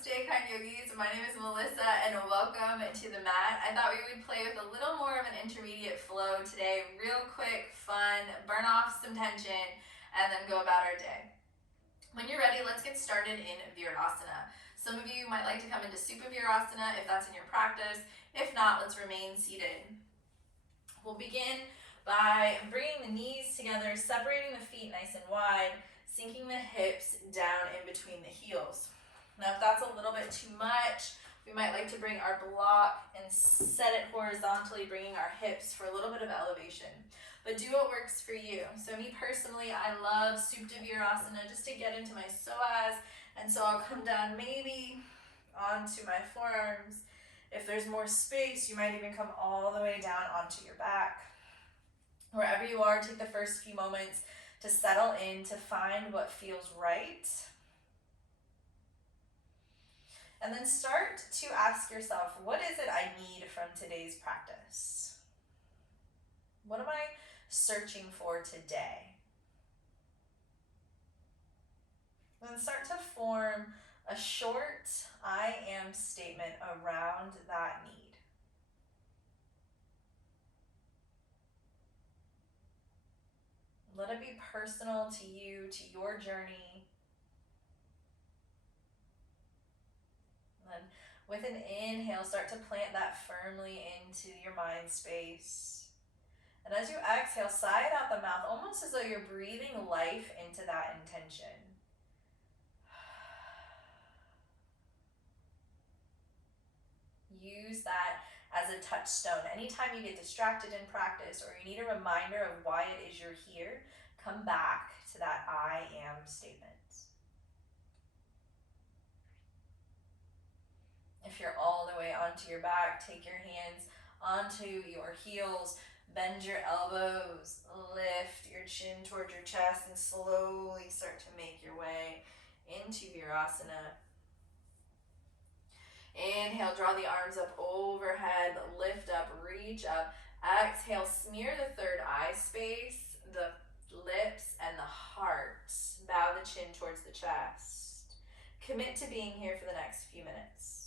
Namaste, kind yogis. My name is Melissa and welcome to the mat. I thought we would play with a little more of an intermediate flow today. Real quick, fun, burn off some tension, and then go about our day. When you're ready, let's get started in Virgasana. Some of you might like to come into Supta Virgasana if that's in your practice. If not, let's remain seated. We'll begin by bringing the knees together, separating the feet nice and wide, sinking the hips down in between the heels. Now, if that's a little bit too much, we might like to bring our block and set it horizontally, bringing our hips for a little bit of elevation. But do what works for you. So me personally, I love Supta Virgasana just to get into my psoas, and so I'll come down maybe onto my forearms. If there's more space, you might even come all the way down onto your back. Wherever you are, take the first few moments to settle in, to find what feels right. And then start to ask yourself, what is it I need from today's practice? What am I searching for today? And then start to form a short I am statement around that need. Let it be personal to you, to your journey. And with an inhale, start to plant that firmly into your mind space. And as you exhale, sigh it out the mouth, almost as though you're breathing life into that intention. Use that as a touchstone. Anytime you get distracted in practice or you need a reminder of why it is you're here, come back to that I am statement. If you're all the way onto your back, take your hands onto your heels, bend your elbows, lift your chin towards your chest, and slowly start to make your way into Virgasana. Inhale, draw the arms up overhead, lift up, reach up. Exhale, smear the third eye space, the lips, and the heart. Bow the chin towards the chest. Commit to being here for the next few minutes.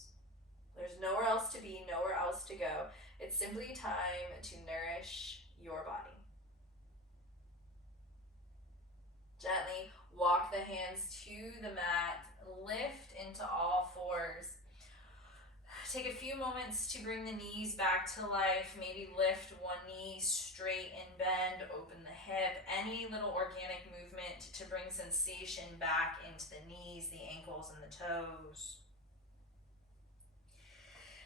There's nowhere else to be, nowhere else to go. It's simply time to nourish your body. Gently walk the hands to the mat, lift into all fours. Take a few moments to bring the knees back to life. Maybe lift one knee straight and bend, open the hip. Any little organic movement to bring sensation back into the knees, the ankles, and the toes.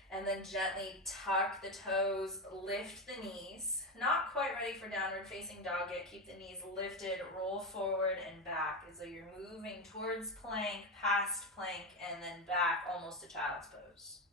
And then gently tuck the toes, lift the knees. Not quite ready for downward facing dog yet. Keep the knees lifted, roll forward and back as though you're moving towards plank, past plank, and then back almost to child's pose.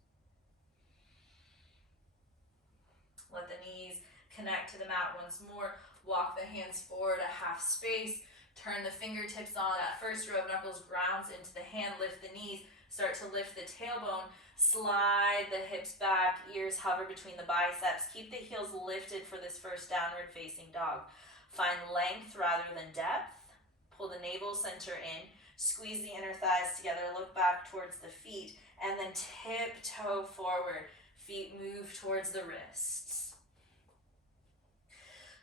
Let the knees connect to the mat once more. Walk the hands forward a half space. Turn the fingertips on. That first row of knuckles grounds into the hand. Lift the knees. Start to lift the tailbone. Slide the hips back. Ears hover between the biceps. Keep the heels lifted for this first downward facing dog. Find length rather than depth. Pull the navel center in. Squeeze the inner thighs together. Look back towards the feet. And then tiptoe forward. Feet move towards the wrists.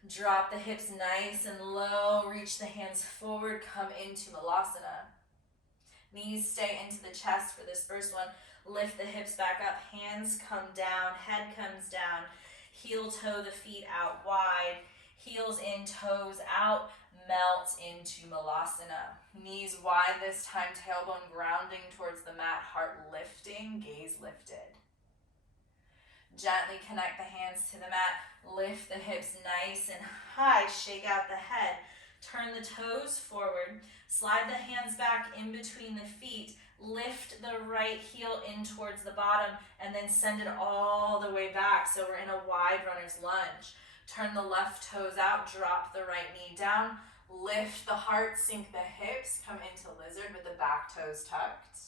Drop the hips nice and low. Reach the hands forward. Come into Malasana. Knees stay into the chest for this first one. Lift the hips back up. Hands come down. Head comes down. Heel toe the feet out wide. Heels in, toes out. Melt into Malasana. Knees wide this time. Tailbone grounding towards the mat. Heart lifting. Gaze lifted. Gently connect the hands to the mat. Lift the hips nice and high. Shake out the head. Turn the toes forward. Slide the hands back in between the feet. Lift the right heel in towards the bottom and then send it all the way back. So we're in a wide runner's lunge. Turn the left toes out. Drop the right knee down. Lift the heart. Sink the hips. Come into lizard with the back toes tucked.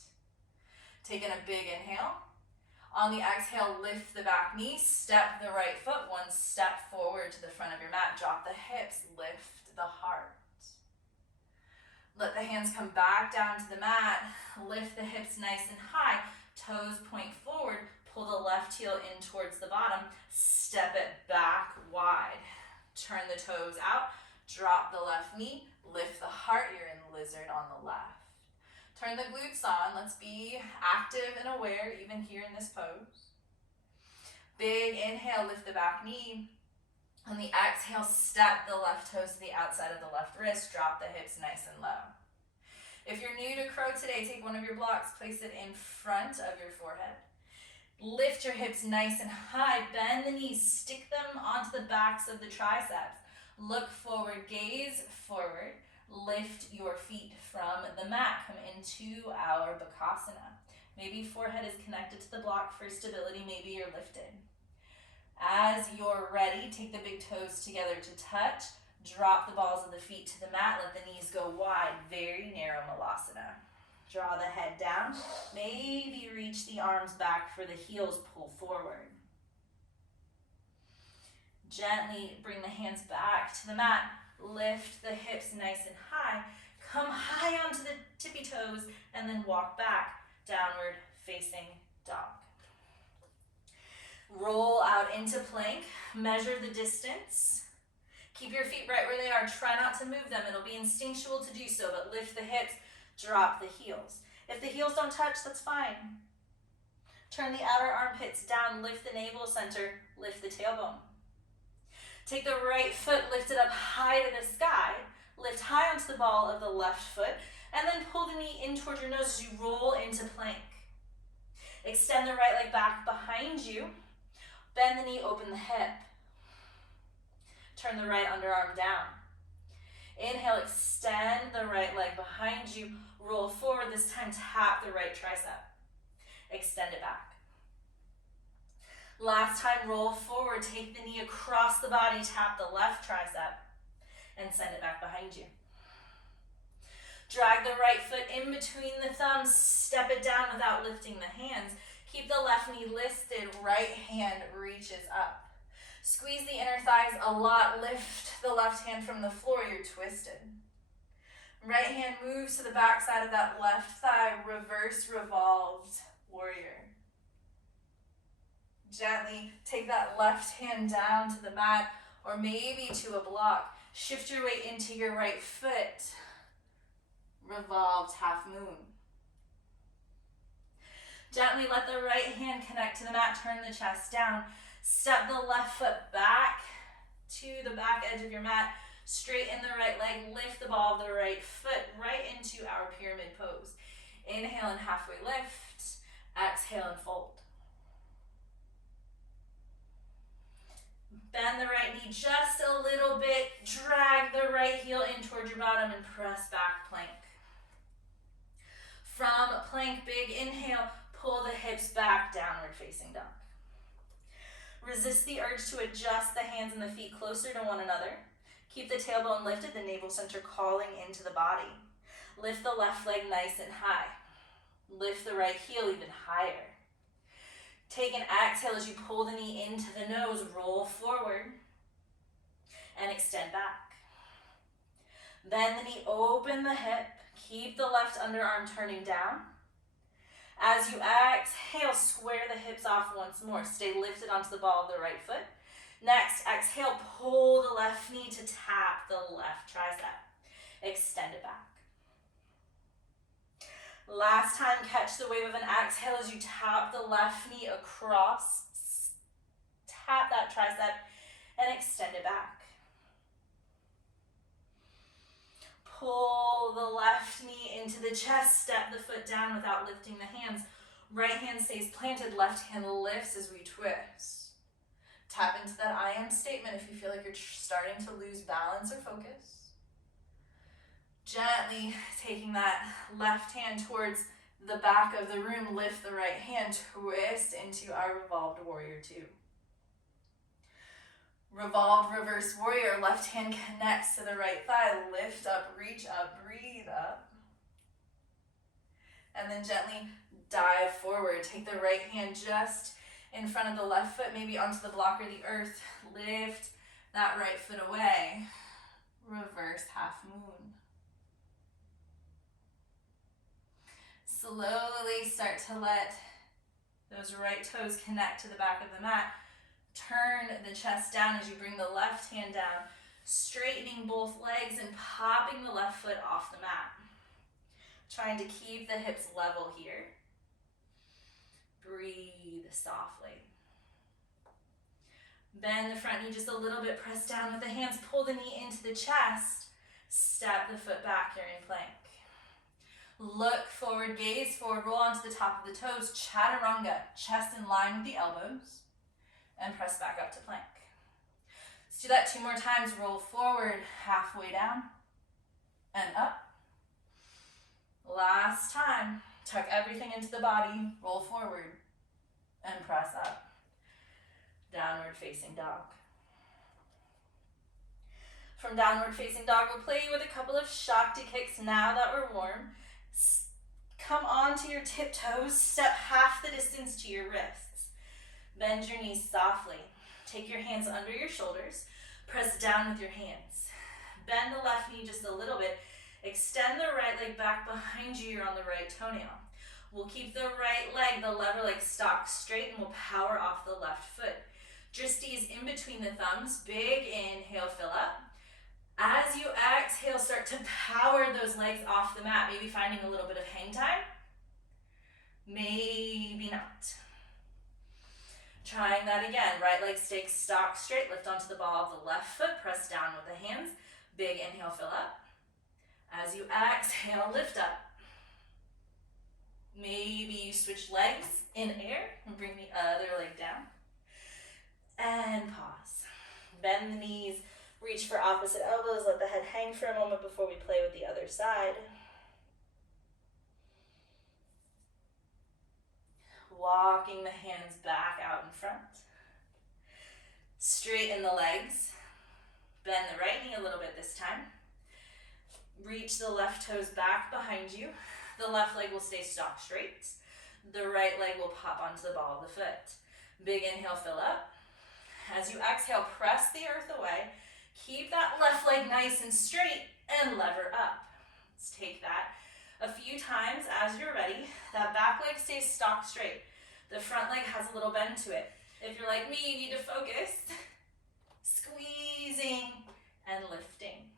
Taking a big inhale. On the exhale, lift the back knee, step the right foot one step forward to the front of your mat, drop the hips, lift the heart. Let the hands come back down to the mat. Lift the hips nice and high. Toes point forward. Pull the left heel in towards the bottom. Step it back wide. Turn the toes out. Drop the left knee. Lift the heart. You're in lizard on the left. Turn the glutes on. Let's be active and aware even here in this pose. Big inhale, lift the back knee. On the exhale, step the left toes to the outside of the left wrist. Drop the hips nice and low. If you're new to crow today, take one of your blocks, place it in front of your forehead. Lift your hips nice and high. Bend the knees, stick them onto the backs of the triceps. Look forward, gaze forward. Lift your feet from the mat. Come into our Bakasana. Maybe forehead is connected to the block for stability. Maybe you're lifted. As you're ready, take the big toes together to touch. Drop the balls of the feet to the mat. Let the knees go wide. Very narrow Malasana. Draw the head down. Maybe reach the arms back for the heels. Pull forward. Gently bring the hands back to the mat. Lift the hips nice and high. Come high onto the tippy toes and then walk back. Downward facing dog. Roll out into plank. Measure the distance. Keep your feet right where they are. Try not to move them. It'll be instinctual to do so, but lift the hips, drop the heels. If the heels don't touch, that's fine. Turn the outer armpits down. Lift the navel center. Lift the tailbone. Take the right foot, lift it up high to the sky. Lift high onto the ball of the left foot, and then pull the knee in toward your nose as you roll into plank. Extend the right leg back behind you. Bend the knee, open the hip. Turn the right underarm down. Inhale, extend the right leg behind you. Roll forward, this time tap the right tricep. Extend it back. Last time, roll forward, take the knee across the body, tap the left tricep, and send it back behind you. Drag the right foot in between the thumbs, step it down without lifting the hands. Keep the left knee lifted, right hand reaches up. Squeeze the inner thighs a lot, lift the left hand from the floor, you're twisted. Right hand moves to the back side of that left thigh, reverse revolved warrior. Gently take that left hand down to the mat or maybe to a block. Shift your weight into your right foot. Revolved half moon. Gently let the right hand connect to the mat. Turn the chest down. Step the left foot back to the back edge of your mat. Straighten the right leg. Lift the ball of the right foot right into our pyramid pose. Inhale and halfway lift. Exhale and fold. Bend the right knee just a little bit. Drag the right heel in towards your bottom and press back plank. From plank, big inhale, pull the hips back, downward facing dog. Resist the urge to adjust the hands and the feet closer to one another. Keep the tailbone lifted, the navel center calling into the body. Lift the left leg nice and high. Lift the right heel even higher. Take an exhale as you pull the knee into the nose, roll forward, and extend back. Bend the knee, open the hip, keep the left underarm turning down. As you exhale, square the hips off once more. Stay lifted onto the ball of the right foot. Next, exhale, pull the left knee to tap the left tricep. Extend it back. Last time, catch the wave of an exhale as you tap the left knee across. Tap that tricep and extend it back. Pull the left knee into the chest, step the foot down without lifting the hands. Right hand stays planted, left hand lifts as we twist. Tap into that I am statement if you feel like you're starting to lose balance or focus. Gently taking that left hand towards the back of the room, lift the right hand, twist into our revolved warrior two. Revolved reverse warrior, left hand connects to the right thigh, lift up, reach up, breathe up. And then gently dive forward. Take the right hand just in front of the left foot, maybe onto the block or the earth. Lift that right foot away. Reverse half moon. Slowly start to let those right toes connect to the back of the mat. Turn the chest down as you bring the left hand down, straightening both legs and popping the left foot off the mat. Trying to keep the hips level here. Breathe softly. Bend the front knee just a little bit, press down with the hands, pull the knee into the chest. Step the foot back, you're in plank. Look forward, gaze forward, roll onto the top of the toes, chaturanga, chest in line with the elbows, and press back up to plank. Let's do that 2 more times. Roll forward, halfway down, and up. Last time, tuck everything into the body, roll forward, and press up. Downward facing dog. From downward facing dog, we'll play with a couple of Shakti kicks now that we're warm. Come onto your tiptoes, step half the distance to your wrists. Bend your knees softly. Take your hands under your shoulders, press down with your hands. Bend the left knee just a little bit. Extend the right leg back behind you, you're on the right toenail. We'll keep the right leg, the lever leg stock straight, and we'll power off the left foot. Dristis in between the thumbs, big inhale, fill up. As you exhale, start to power those legs off the mat, maybe finding a little bit of hang time, maybe not. Trying that again, right leg stays stock straight, lift onto the ball of the left foot, press down with the hands, big inhale, fill up. As you exhale, lift up. Maybe you switch legs in air and bring the other leg down. And pause. Bend the knees, reach for opposite elbows, let the head hang for a moment before we play with the other side. Walking the hands back out in front. Straighten the legs. Bend the right knee a little bit this time. Reach the left toes back behind you. The left leg will stay stock straight. The right leg will pop onto the ball of the foot. Big inhale, fill up. As you exhale, press the earth away. Keep that left leg nice and straight and lever up. Let's take that a few times as you're ready. That back leg stays stock straight. The front leg has a little bend to it. If you're like me, you need to focus. Squeezing and lifting.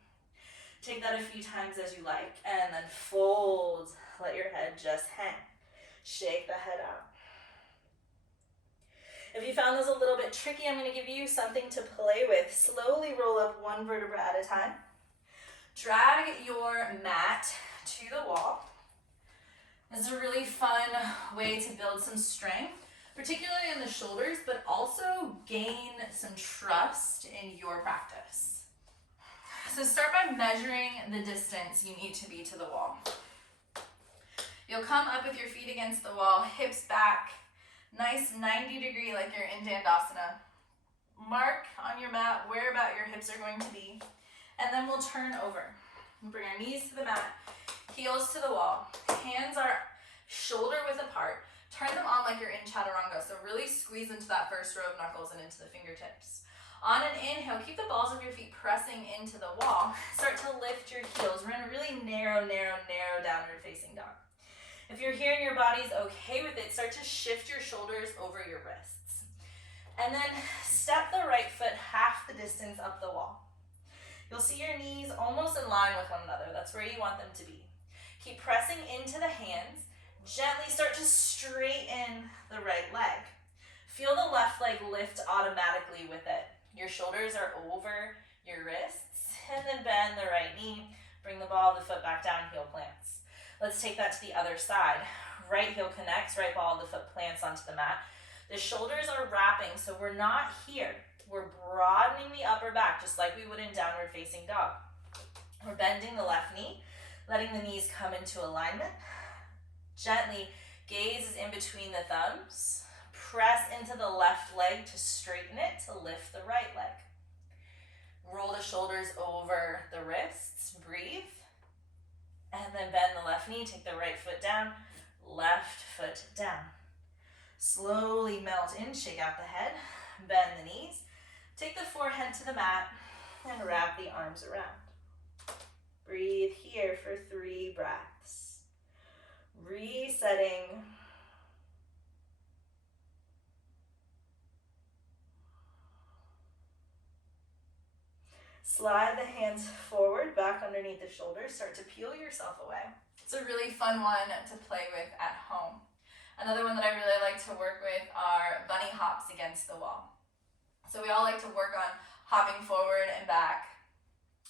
Take that a few times as you like, and then fold. Let your head just hang. Shake the head out. If you found this a little bit tricky, I'm going to give you something to play with. Slowly roll up one vertebra at a time. Drag your mat to the wall. This is a really fun way to build some strength, particularly in the shoulders, but also gain some trust in your practice. So start by measuring the distance you need to be to the wall. You'll come up with your feet against the wall, hips back, nice 90-degree like you're in Dandasana. Mark on your mat where about your hips are going to be, and then we'll turn over. Bring our knees to the mat, heels to the wall, hands are shoulder width apart. Turn them on like you're in chaturanga, so really squeeze into that first row of knuckles and into the fingertips. On an inhale, keep the balls of your feet pressing into the wall. Start to lift your heels. We're in a really narrow downward facing dog. If you're here and your body's okay with it, start to shift your shoulders over your wrists. And then step the right foot half the distance up the wall. You'll see your knees almost in line with one another. That's where you want them to be. Keep pressing into the hands. Gently start to straighten the right leg. Feel the left leg lift automatically with it. Your shoulders are over your wrists, and then bend the right knee. Bring the ball of the foot back down, heel plants. Let's take that to the other side. Right heel connects, right ball of the foot plants onto the mat. The shoulders are wrapping, so we're not here. We're broadening the upper back, just like we would in downward facing dog. We're bending the left knee, letting the knees come into alignment. Gently, gaze is in between the thumbs. Press into the left leg to straighten it, to lift the right leg. Roll the shoulders over the wrists, breathe. And then bend the left knee, take the right foot down, left foot down. Slowly melt in, shake out the head, bend the knees. Take the forehead to the mat and wrap the arms around. Breathe here for 3 breaths. Reset. setting. Slide the hands forward, back underneath the shoulders. Start to peel yourself away. It's a really fun one to play with at home. Another one that I really like to work with are bunny hops against the wall. So we all like to work on hopping forward and back,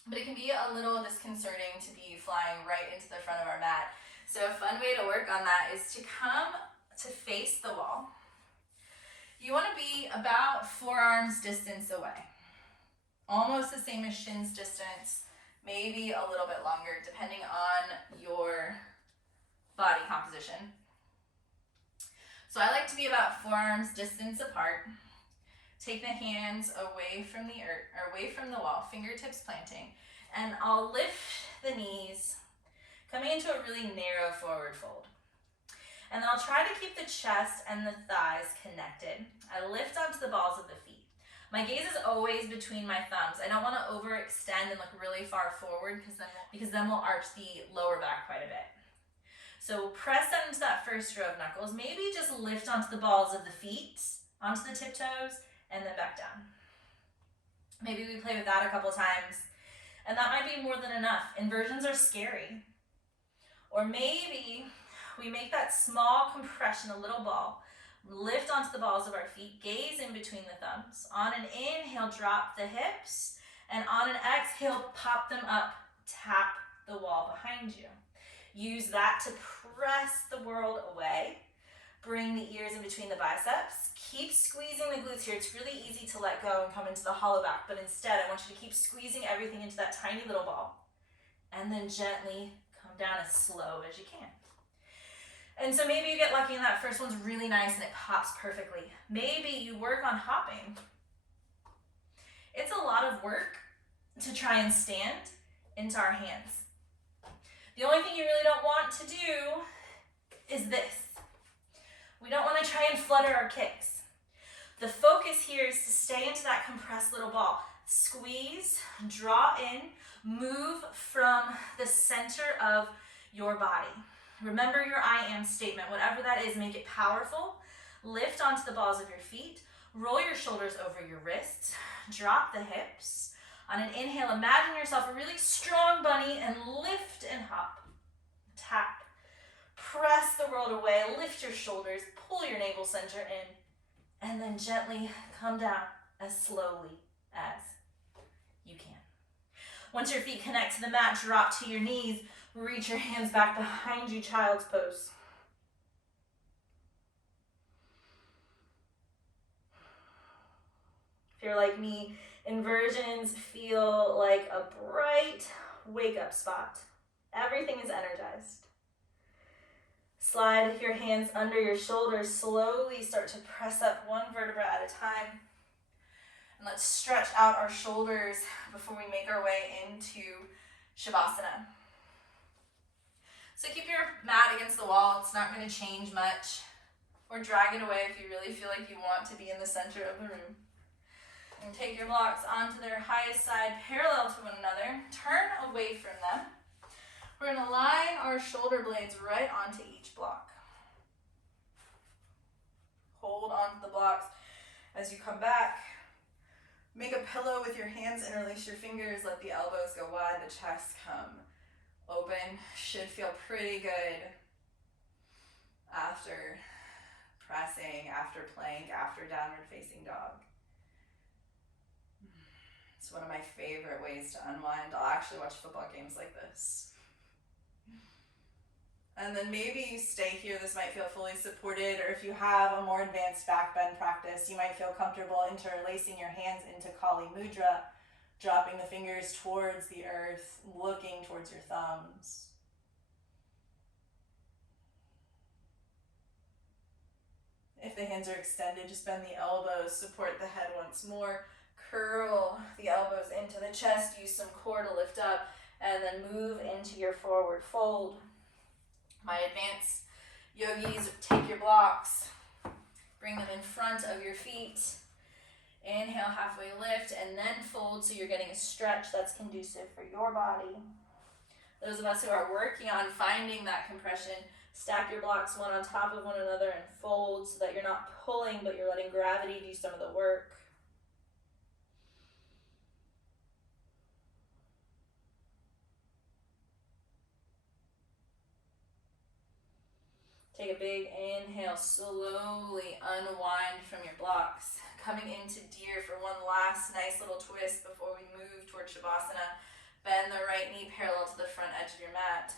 but it can be a little disconcerting to be flying right into the front of our mat. So a fun way to work on that is to come to face the wall. You want to be about forearms distance away. Almost the same as shins distance, maybe a little bit longer, depending on your body composition. So I like to be about forearms distance apart. Take the hands away from the earth, or away from the wall, fingertips planting, and I'll lift the knees, coming into a really narrow forward fold. And then I'll try to keep the chest and the thighs connected. I lift onto the balls of the feet. My gaze is always between my thumbs. I don't want to overextend and look really far forward because then we'll arch the lower back quite a bit. So press down into that first row of knuckles. Maybe just lift onto the balls of the feet, onto the tiptoes, and then back down. Maybe we play with that a couple times, and that might be more than enough. Inversions are scary. Or maybe we make that small compression, a little ball. Lift onto the balls of our feet, gaze in between the thumbs. On an inhale, drop the hips, and on an exhale, pop them up, tap the wall behind you. Use that to press the world away. Bring the ears in between the biceps. Keep squeezing the glutes here. It's really easy to let go and come into the hollow back, but instead I want you to keep squeezing everything into that tiny little ball, and then gently come down as slow as you can. And so maybe you get lucky and that first one's really nice and it pops perfectly. Maybe you work on hopping. It's a lot of work to try and stand into our hands. The only thing you really don't want to do is this. We don't want to try and flutter our kicks. The focus here is to stay into that compressed little ball. Squeeze, draw in, move from the center of your body. Remember your I am statement. Whatever that is, make it powerful. Lift onto the balls of your feet. Roll your shoulders over your wrists. Drop the hips. On an inhale, imagine yourself a really strong bunny and lift and hop. Tap. Press the world away. Lift your shoulders. Pull your navel center in. And then gently come down as slowly as you can. Once your feet connect to the mat, drop to your knees. Reach your hands back behind you, child's pose. If you're like me, inversions feel like a bright wake-up spot. Everything is energized. Slide your hands under your shoulders. Slowly start to press up one vertebra at a time. And let's stretch out our shoulders before we make our way into Shavasana. So keep your mat against the wall. It's not going to change much. Or drag it away if you really feel like you want to be in the center of the room. And take your blocks onto their highest side, parallel to one another. Turn away from them. We're going to line our shoulder blades right onto each block. Hold onto the blocks as you come back. Make a pillow with your hands, interlace your fingers, let the elbows go wide, the chest come open. Should feel pretty good after pressing, after plank, after downward facing dog. It's one of my favorite ways to unwind. I'll actually watch football games like this. And then maybe you stay here. This might feel fully supported, or if you have a more advanced back bend practice, you might feel comfortable interlacing your hands into Kali Mudra, dropping the fingers towards the earth, looking towards your thumbs. If the hands are extended, just bend the elbows, support the head once more, curl the elbows into the chest, use some core to lift up, and then move into your forward fold. My advanced yogis, take your blocks, bring them in front of your feet. Inhale, halfway lift, and then fold so you're getting a stretch that's conducive for your body. Those of us who are working on finding that compression, Stack your blocks one on top of one another and fold so that you're not pulling, but you're letting gravity do some of the work. Take a big inhale, slowly unwind from your blocks. Coming into deer for one last nice little twist before we move towards Shavasana. Bend the right knee parallel to the front edge of your mat.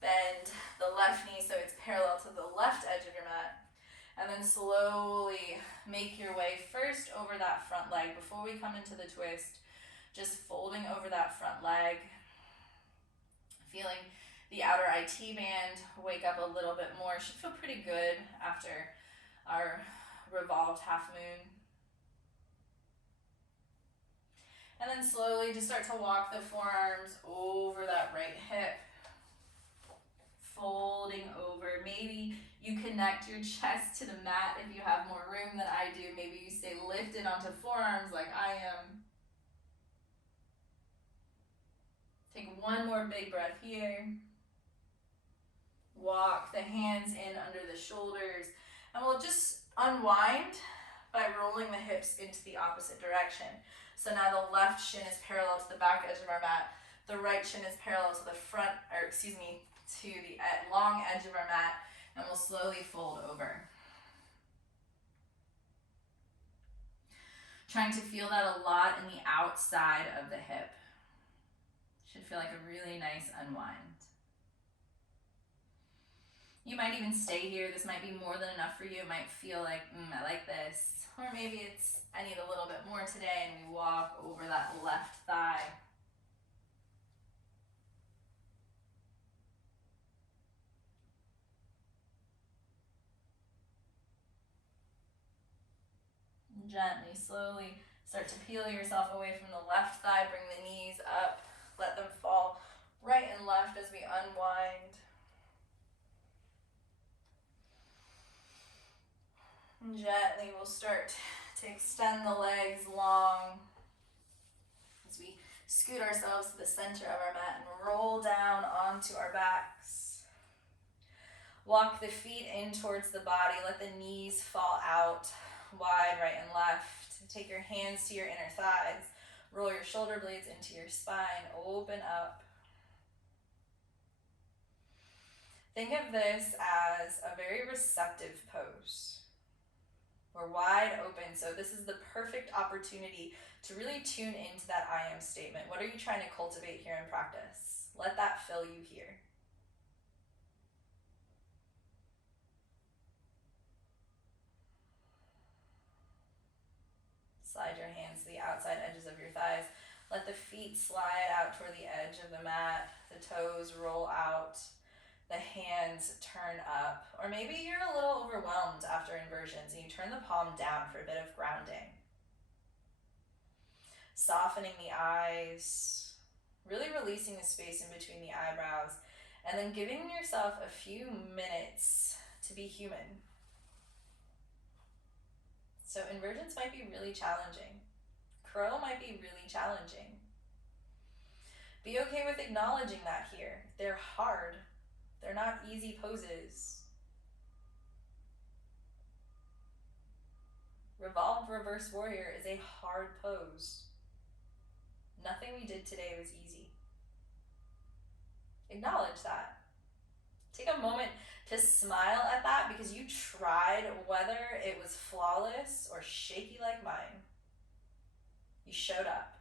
Bend the left knee so it's parallel to the left edge of your mat. And then slowly make your way first over that front leg. Before we come into the twist, just folding over that front leg. Feeling the outer IT band wake up a little bit more. Should feel pretty good after our revolved half moon. And then slowly just start to walk the forearms over that right hip. Folding over. Maybe you connect your chest to the mat if you have more room than I do. Maybe you stay lifted onto forearms like I am. Take one more big breath here. Walk the hands in under the shoulders, and we'll just unwind by rolling the hips into the opposite direction. So now the left shin is parallel to the back edge of our mat. The right shin is parallel to the front, to the long edge of our mat, and we'll slowly fold over. Trying to feel that a lot in the outside of the hip. Should feel like a really nice unwind. You might even stay here. This might be more than enough for you. It might feel like, I like this. Or maybe it's, I need a little bit more today, and we walk over that left thigh. And gently, slowly start to peel yourself away from the left thigh. Bring the knees up. Let them fall right and left as we unwind. And gently we'll start to extend the legs long as we scoot ourselves to the center of our mat and roll down onto our backs. Walk the feet in towards the body. Let the knees fall out wide, right and left. Take your hands to your inner thighs. Roll your shoulder blades into your spine. Open up. Think of this as a very receptive pose. We're wide open, so this is the perfect opportunity to really tune into that I am statement. What are you trying to cultivate here in practice? Let that fill you here. Slide your hands to the outside edges of your thighs. Let the feet slide out toward the edge of the mat. The toes roll out. The hands turn up. Or maybe you're a little overwhelmed after inversions and you turn the palm down for a bit of grounding. Softening the eyes, really releasing the space in between the eyebrows, and then giving yourself a few minutes to be human. So inversions might be really challenging. Curl might be really challenging. Be okay with acknowledging that here. They're hard. They're not easy poses. Revolved Reverse Warrior is a hard pose. Nothing we did today was easy. Acknowledge that. Take a moment to smile at that because you tried, whether it was flawless or shaky like mine. You showed up.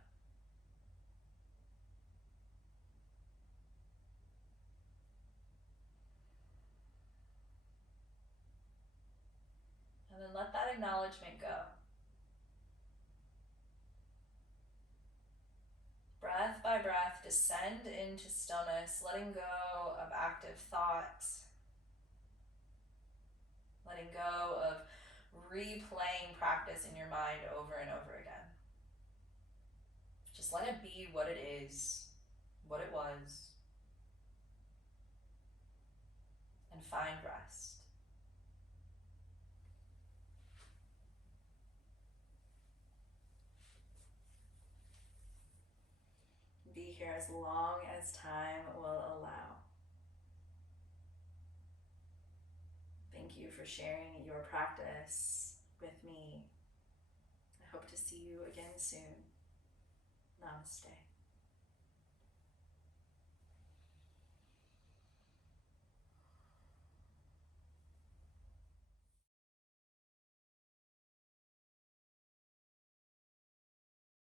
And then let that acknowledgement go. Breath by breath, descend into stillness, letting go of active thought, letting go of replaying practice in your mind over and over again. Just let it be what it is, what it was, and find rest. Be here as long as time will allow. thank you for sharing your practice with me. I hope to see you again soon. Namaste.